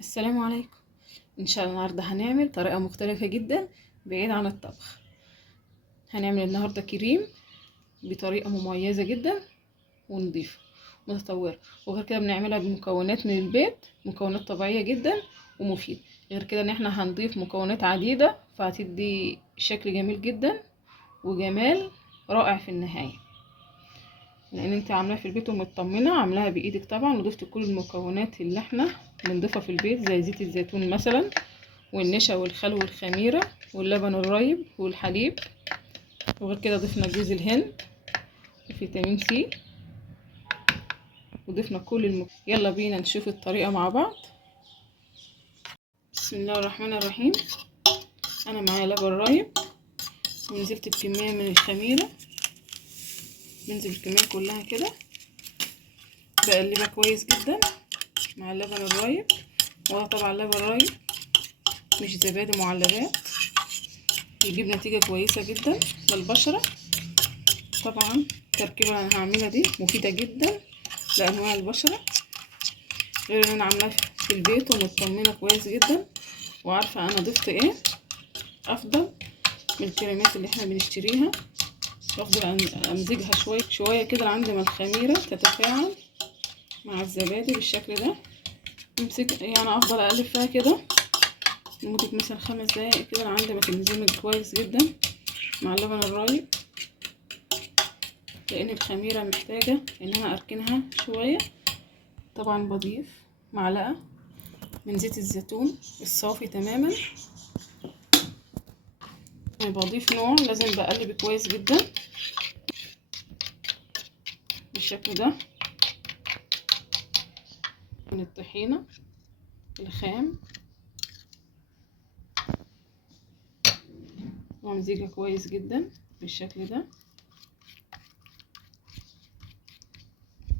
السلام عليكم. ان شاء الله النهارده هنعمل طريقه مختلفه جدا بعيد عن الطبخ. هنعمل النهارده كريم بطريقه مميزه جدا ونضيفه متطوره، وغير كده بنعملها بمكونات من البيت، مكونات طبيعيه جدا ومفيده. غير كده ان احنا هنضيف مكونات عديده فهتدي شكل جميل جدا وجمال رائع في النهايه، لان انت عاملاها في البيت ومطمنه، عاملاها بايدك طبعا، وضفت كل المكونات اللي احنا بنضيفها في البيت زي زيت الزيتون مثلا، والنشا والخل والخميره واللبن الرايب والحليب. وغير كده ضفنا جوز الهند وفيتامين سي، وضفنا كل يلا بينا نشوف الطريقه مع بعض. بسم الله الرحمن الرحيم. انا معايا لبن رايب ونزلت بكميه من الخميره، بنزل الكميه كلها كده، بقلبها كويس جدا مع اللبن الرايب. وهو طبعا اللبن رايب مش زبادي معلبات، يجيب نتيجة كويسة جدا للبشرة. طبعا التركيبة اللي انا هعملها دي مفيدة جدا لأنواع البشرة، غير ان انا عاملاها في البيت ومطمنة كويس جدا وعارفة انا ضفت ايه افضل من الكريمات اللي احنا بنشتريها. بفضل امزجها شوية شوية كده لعند ما الخميرة تتفاعل مع الزبادي بالشكل ده. امسك يعني افضل اقلب فيها كده لمدة مثلا 5 دقايق كده لعند ما تندمج كويس جدا مع اللبن الرايب، لان الخميره محتاجه ان انا اركنها شويه. طبعا بضيف معلقه من زيت الزيتون الصافي تماما، بضيف نوع لازم بقلب كويس جدا بالشكل ده من الطحينه الخام، وامزجها كويس جدا بالشكل ده.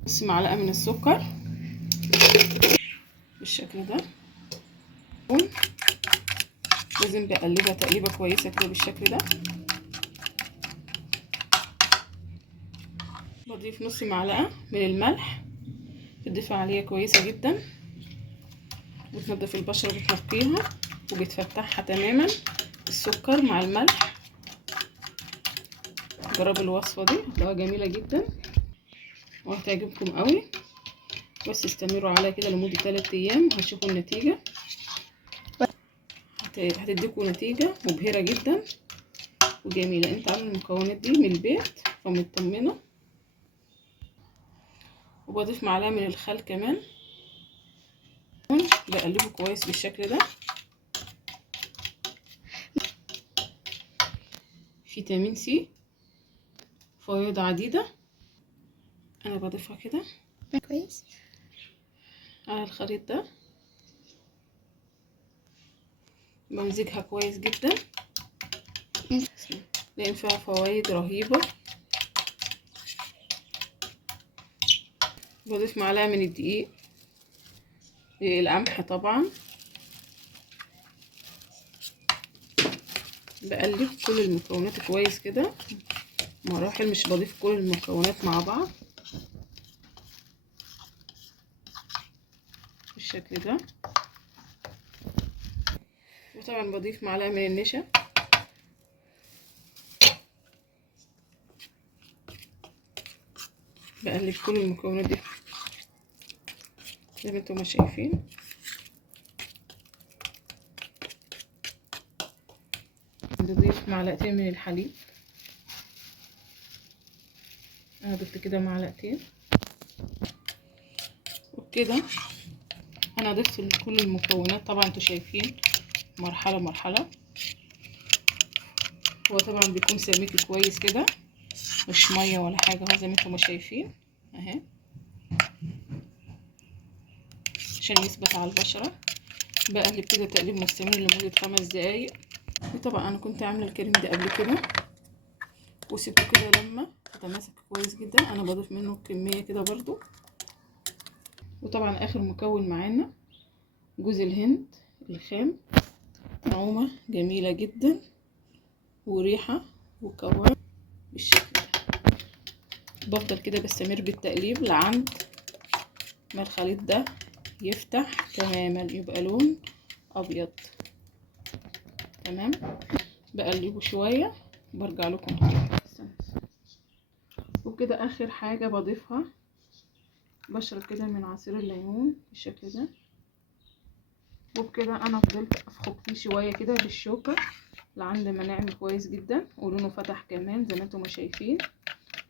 نص معلقه من السكر بالشكل ده، لازم بقلبها تقليبه كويسه كده بالشكل ده. بضيف نص معلقه من الملح، بتضيفها عليها كويسه جدا، بتنضف البشره وبتنقيها وبتفتحها تماما. السكر مع الملح، جربوا الوصفه دي هتلاقوها جميله جدا وهتعجبكم قوي، بس استمروا عليها كده لمده 3 ايام هتشوفوا النتيجه، هتديكوا نتيجه مبهره جدا وجميله. انت عامل المكونات دي من البيت فمطمنه. وبضيف معلقه من الخل كمان، بقلبه كويس بالشكل ده. فيتامين سي، فوائد عديده، انا بضيفها كده كويس على الخليط ده، بمزجها كويس جدا لان فيها فوائد رهيبه. بضيف معلقه من الدقيق، دقيق القمح طبعا. بقلب كل المكونات كويس كده مراحل، مش بضيف كل المكونات مع بعض بالشكل ده. وطبعا بضيف معلقه من النشا، بقلب كل المكونات دي زي ما انتم شايفين. بضيف معلقتين من الحليب، انا ضفت كده معلقتين، وبكده انا ضفت كل المكونات. طبعا انتوا شايفين مرحله مرحله، هو طبعا بيكون سميك كويس كده مش ميه ولا حاجه، اهو زي ما انتم شايفين اهي عشان يثبت على البشره. بقلب كده تقليب مستمر لمده 5 دقايق. وطبعا انا كنت عامله الكريم ده قبل كده وسبته كده لما يتماسك كويس جدا، انا بضيف منه كميه كده برضو. وطبعا اخر مكون معانا جوز الهند الخام، نعومه جميله جدا وريحه وقوام بالشكل ده. بفضل كده بستمر بالتقليب لعند ما الخليط ده يفتح تماما، يبقى لون ابيض. تمام، بقلبه شويه برجع لكم تاني. وكده اخر حاجه بضيفها بشرب كده من عصير الليمون بالشكل ده. وبكده انا فضلت افخك فيه شويه كده بالشوكه لعند ما نعمل كويس جدا ولونه فتح كمان زي ما انتم شايفين.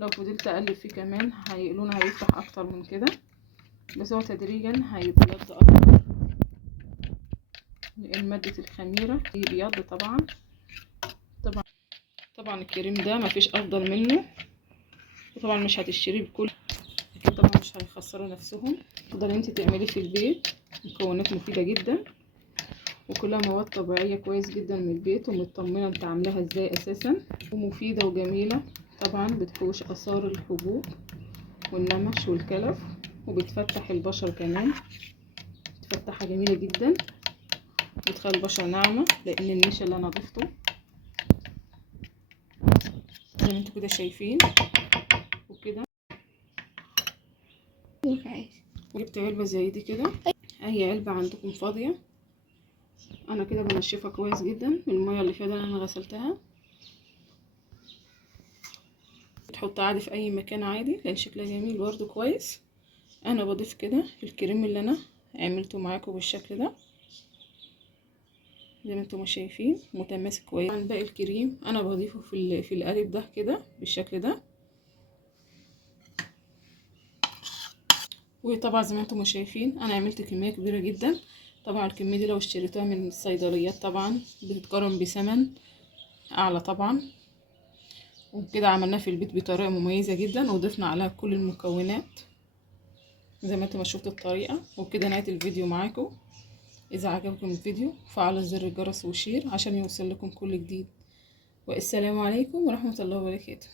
لو فضلت اقلب فيه كمان لونه هيفتح اكتر من كده، بس هو تدريجا هيبيض اكتر لان ماده الخميره هي بيض. طبعا الكريم ده مفيش افضل منه، وطبعا مش هتشتريه بكل، اكيد طبعا مش هيخسروا نفسهم. تقدري انت تعمليه في البيت، مكونات مفيده جدا وكلها مواد طبيعيه كويس جدا من البيت، ومطمنه انت عاملاها ازاي اساسا، ومفيده وجميله. طبعا بتحوش اثار الحبوب والنمش والكلف، وبتفتح البشره كمان، بتفتحها جميله جدا، بتخلي البشره ناعمه لان النشا اللي انا ضفته زي ما انتوا كده شايفين. وكده وجبت علبه زي دي كده، اي علبه عندكم فاضيه. انا كده بنشفها كويس جدا من الميه اللي فيها، ده انا غسلتها. تحطها عادي في اي مكان عادي لان شكلها جميل برضو كويس. انا بضيف كده الكريم اللي انا عملته معاكم بالشكل ده زي ما انتم شايفين، متماسك كويس. عن باقي الكريم انا بضيفه في القالب ده كده بالشكل ده. وطبعا زي ما انتم شايفين انا عملت كميه كبيره جدا. طبعا الكميه دي لو اشتريتوها من الصيدليات طبعا بتتقارن بثمن اعلى طبعا. وكده عملناه في البيت بطريقه مميزه جدا، وضفنا عليها كل المكونات زي ما انتم شفتوا الطريقه. وبكده نهايه الفيديو معاكم. اذا عجبكم الفيديو فعلوا زر الجرس وشير عشان يوصل لكم كل جديد. والسلام عليكم ورحمه الله وبركاته.